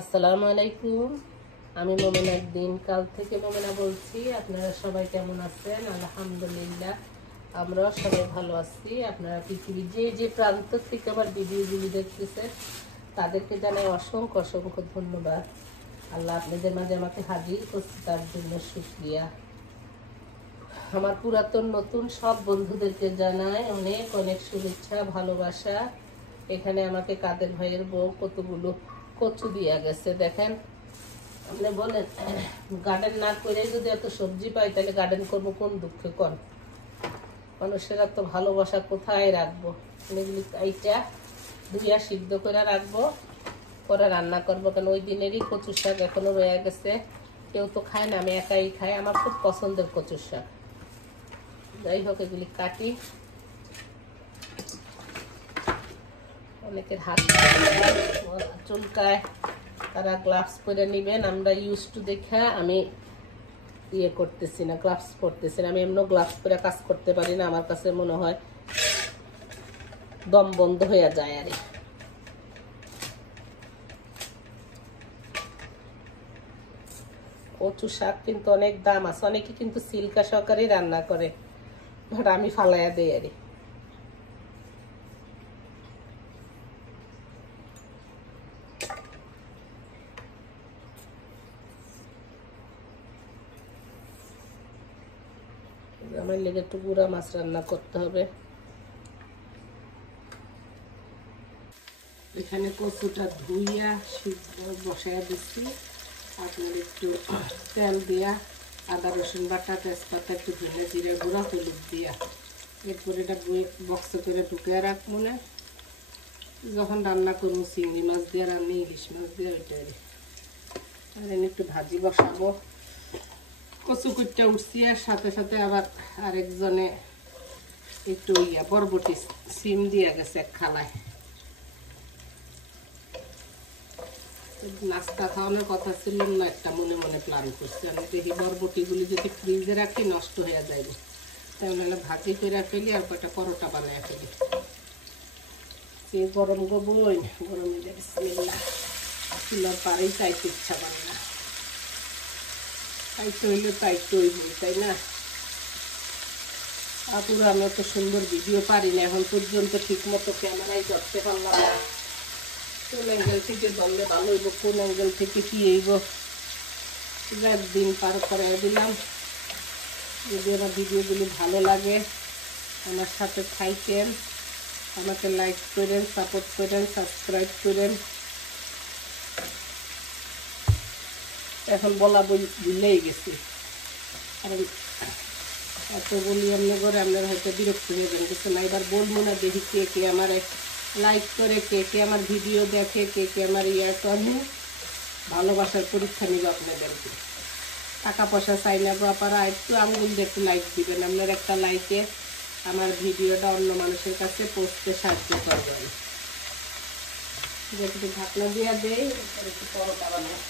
আসসালামু আলাইকুম। আমি মোমেনা দিন কাল থেকে মোমেনা বলছি। আপনারা সবাই কেমন আছেন? আলহামদুলিল্লাহ আমরাও সবাই ভালো আছি। আপনারা পৃথিবীর যে যে প্রান্ত থেকে আমার ভিডিওগুলি দেখতেছেন তাদেরকে জানাই অসংখ্য অসংখ্য ধন্যবাদ। আল্লাহ আপনাদের মাঝে আমাকে হাজির করছে তার জন্য শুকরিয়া। আমার পুরাতন নতুন সব বন্ধুদেরকে জানাই অনেক অনেক শুভেচ্ছা ভালোবাসা। এখানে আমাকে কাদের ভাইয়ের বউ কতগুলো কচু দিয়া গেছে দেখেন। আপনি বলেন গার্ডেন না করে যদি এত সবজি পাই তাহলে গার্ডেন করবো কোন দুঃখে? কোন মানুষের এত ভালোবাসা কোথায় রাখবো? এগুলি এইটা ধুইয়া সিদ্ধ করে রাখবো, পরে রান্না করবো। কেন ওই দিনেরই কচু শাক এখনো রয়ে গেছে, কেউ তো খায় না, আমি একাই খাই। আমার খুব পছন্দের কচু শাক। যাই হোক এগুলি কাটি। অনেকের হাত চুলকায়, তারা গ্লাভস পরে নেবেন। আমরা ইউজ টু দেখা আমি ইয়ে করতেছি না, গ্লাভস পরতেছি না। আমি এমন গ্লাভস পরে কাজ করতে পারি না, আমার কাছে মনে হয় দম বন্ধ হয়ে যায়। আরে কচু শাক কিন্তু অনেক দাম আছে, অনেকে কিন্তু সিল্কা সহকারে রান্না করে, বাট আমি ফালাইয়া দেই। আরে আমার লেগে একটু গুঁড়া মাছ রান্না করতে হবে। এখানে কচুটা ধুইয়া সিদ্ধ বসাইয়া দিচ্ছি। আপনার একটু তেল দিয়া আদা রসুন বাটা তেজপাতা একটু ধনে জিরে গুঁড়া হলুদ দিয়া এরপর এটা বক্স করে ঢুকে রাখবো না। যখন রান্না করবো চিংড়ি মাছ দিয়ে রান্না ইলিশ মাছ দিয়ে ওইটাই আর একটু ভাজি বসাবো। কচু কুটটা উঠছি আর সাথে সাথে আবার আরেকজনে একটু বরবটি সিম দিয়ে গেছে এক খালায়। নাস্তা খাওয়ানোর কথা ছিল না, একটা মনে মনে প্ল্যান করছি। আমি দেখি বরবটিগুলি যদি ফ্রিজে রাখি নষ্ট হয়ে যাবে, তাহলে ভাজি করে ফেলি আর কটা পরোটা বানিয়ে ফেলি। সে গরম গোবই গরম চুলার পাড়েই চাইতে ইচ্ছা করে না, চাইতে হইলে চাইতে হইব, তাই না? আপুরা আমি এত সুন্দর ভিডিও পারি না এখন পর্যন্ত, ঠিক মতো ক্যামেরায় করতে পারলাম না। কোন অ্যাঙ্গেল থেকে ধরলে ভালো হইব, কোন অ্যাঙ্গেল থেকে কি হইব, একদিন পার করে দিলাম। যদি আমার ভিডিওগুলি ভালো লাগে আমার সাথে থাকেন, আমাকে লাইক করেন, সাপোর্ট করেন, সাবস্ক্রাইব করেন। এখন বলা ভুলেই গেছি, কারণ এত বলি এমনি করে আপনারা হয়তো বিরক্ত হয়ে যান কিছু না। এবার বলবো না দেখি কে কে আমার লাইক করে, কে কে আমার ভিডিও দেখে, কে কে আমার করে। ভালোবাসার পরীক্ষা নিব আপনাদেরকে। টাকা পয়সা চাই না গো আপনারা, একটু আঙুল দিয়ে একটু লাইক দিবেন। আপনার একটা লাইকে আমার ভিডিওটা অন্য মানুষের কাছে পৌঁছতে সাহায্য করবেন। একটু ঢাকনা দিয়ে দেই, একটু পরোটা বানাই।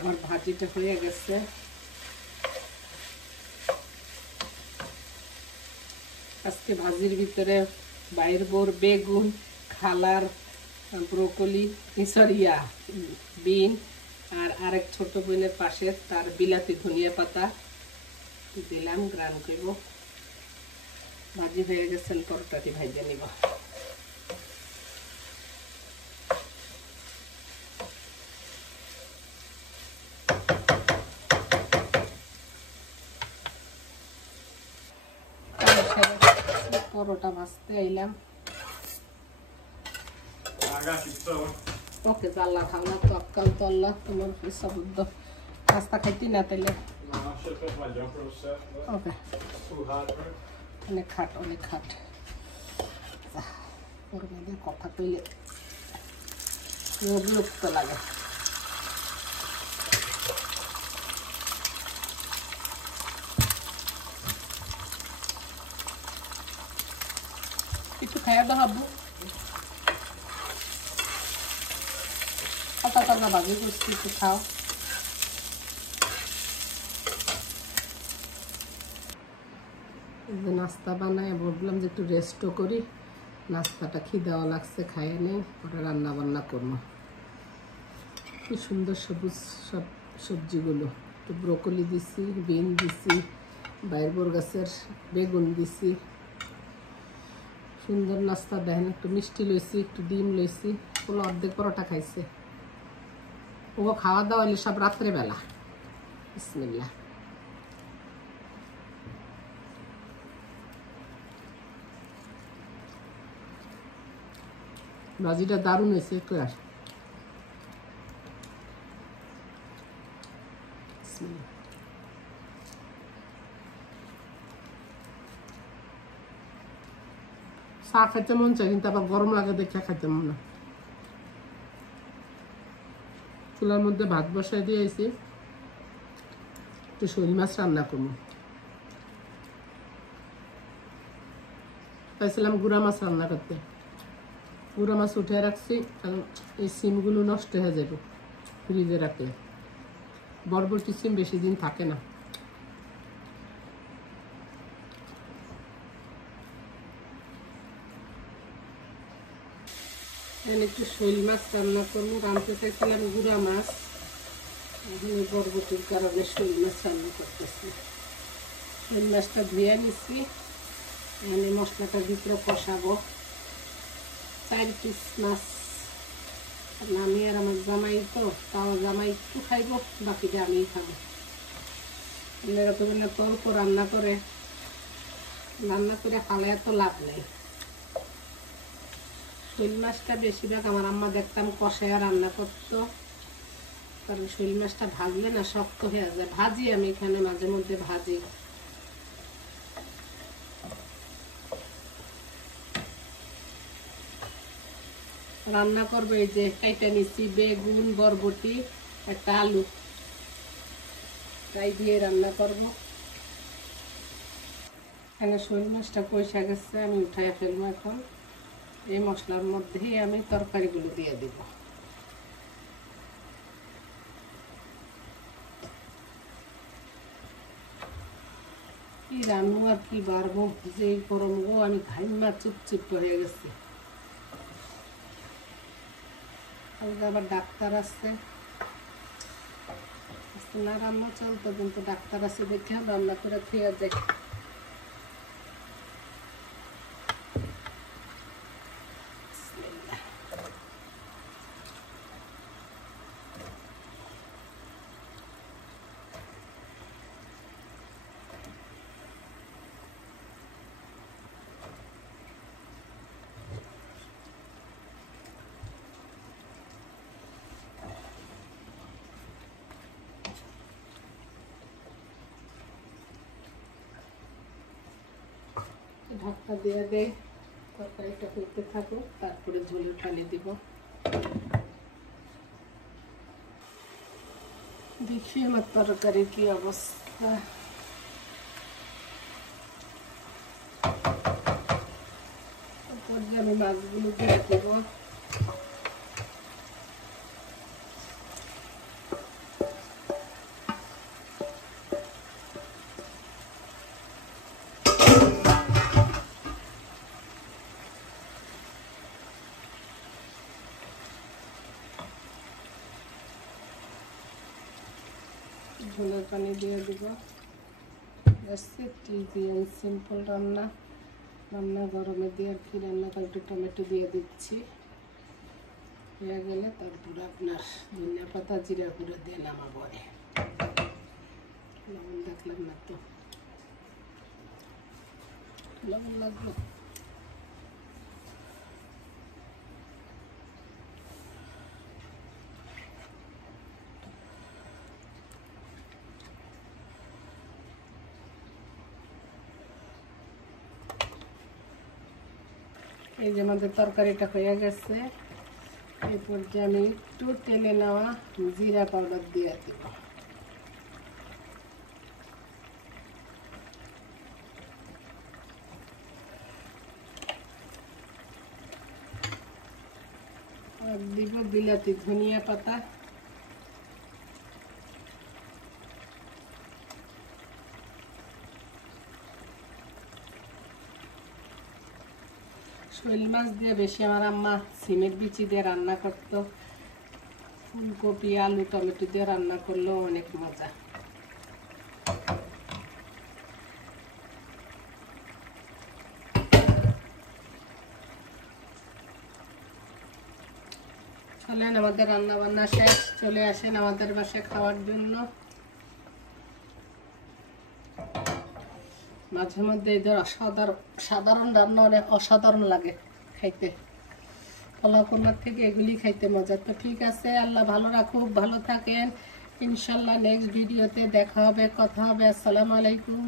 আমার ভাজিটা হয়ে গেছে। আজকে ভাজির ভিতরে বাইরের বোর বেগুন, খালার ব্রোকলি, বিন আর আরেক ছোট বোনের পাশে তার বিলাতি ধনিয়া পাতা দিলাম, গ্রান করব। ভাজি হয়ে গেছেন, পরোটাটি ভাজে নিব। পরোটা ভাজতে আইলাম। ওকে আল্লাহ খাওয়া তো আক্কাল তো আল্লাহ, তোমার শব্দ নাস্তা খাইতি না তাইলে। ওকে অনেক খাট, অনেক খাট। কথা কইলে বিরক্ত লাগে। একটু খাইয়া দেখাবো, পাতা পাতা ভাজি করছি, একটু খাও। নাস্তা বানায় ভাবলাম যে একটু রেস্টও করি, নাস্তাটা খিদেও লাগছে, খাইয়ে নেই, ওটা রান্না বান্না করবো। কি সুন্দর সবুজ সব সবজিগুলো, তো ব্রোকলি দিছি, বিন দিছি, বাইরবর গাছের বেগুন দিছি। সুন্দর নাস্তা দেখেন, একটু মিষ্টি লইছি, একটু ডিম লইছি, ওগুলো অর্ধেক পরোটা খাইছে। ও খাওয়া দাওয়া হলে সব রাত্রেবেলা। বিসমিল্লাহ। ভাজিটা দারুণ হয়েছে, একটু আর চা খাইতে মন চায়, কিন্তু আবার গরম লাগে দেখে খাইতে মন না। চুলার মধ্যে ভাত বসাই দিয়েছি, একটু শোল মাছ রান্না করবো। চাইছিলাম গুড়া মাছ রান্না করতে, গুড়া মাছ উঠে রাখছি, কারণ এই সিমগুলো নষ্ট হয়ে যাবে ফ্রিজে রাখলে। বরবটি সিম বেশি দিন থাকে না। একটু শোল মাছ রান্না করবো, রাঁধতে চাইছিলাম গুড়া মাছ, এখন বরবটির কারণে শোল মাছ রান্না করতেছি। শোল মাছটা ধুয়ে নিচ্ছি, এখানে মশলাটার ভিতরে কষাবো। 4 পিস মাছ, আমি আর আমার জামাই, তো তাও জামাই একটু খাইব, বাকিটা আমিই খাবো। এরকম অল্প রান্না করে ফালায় তো লাভ নেই। শোল মাছটা বেশিরভাগ আমার আম্মা দেখতাম কষায় রান্না করতো, কারণ শোল মাছটা ভাজলে না শক্ত হয়ে যায়। ভাজি আমি এখানে মাঝে মধ্যে ভাজি। রান্না করবো এই যে কাইটা নিচ্ছি বেগুন, বরবটি, একটা আলু, তাই দিয়ে রান্না করব। এখানে শোল মাছটা কষা গেছে, আমি উঠাই ফেলবো। এখন এই মশলার মধ্যেই আমি তরকারিগুলো দিয়ে দিব। কি রান্না আর কি বাড়বো, যে গরম গো, আমি ঘাইমা চুপচুপ হয়ে গেছি। আবার ডাক্তার আছে, না রান্না চলতো, কিন্তু ডাক্তার আছে দেখে রান্না করে খেয়ে যাই। ঢাকনা দিয়ে দেয়, তরকারিটা করতে থাকুক, তারপরে ঝোলের পানি দিব। দেখি আমার তরকারির কি অবস্থা। তারপর যে আমি মাছগুলো দিয়ে দেবো। ঝোলের পানি দিয়ে দিব। সিম্পল রান্না, গরমে দিয়ে আর কি রান্না করে, একটু টমেটো দিয়ে দিচ্ছি। হয়ে গেলে তারপরে আপনার ধনিয়া পাতা, জিরা গুঁড়ো দিয়ে নামাবো। লবণ দেখলাম না তো, লবণ লাগলো। এই যে আমাদের তরকারিটা হয়ে গেছে। এরপর যে আমি একটু তেলে নেওয়া জিরা পাউডার দিয়ে দিব। আর দিব বিলাতি ধনিয়া পাতা। শৈল মাছ দিয়ে বেশি আমার আম্মা সিমের বিচি দিয়ে রান্না করতো, ফুলকপি আলু টমেটো দিয়ে রান্না করলেও অনেক মজা। চলেন আমাদের রান্না বান্না শেষ, চলে আসেন আমাদের বাসায় খাওয়ার জন্য। মাঝে মধ্যে এদের সাধারণ রান্না অনেক অসাধারণ লাগে খাইতে, পোলাও কোরমার থেকে এগুলি খাইতে মজা। তো ঠিক আছে, আল্লাহ ভালো রাখুক, ভালো থাকেন, ইনশাল্লাহ নেক্সট ভিডিওতে দেখা হবে, কথা হবে। আসসালামু আলাইকুম।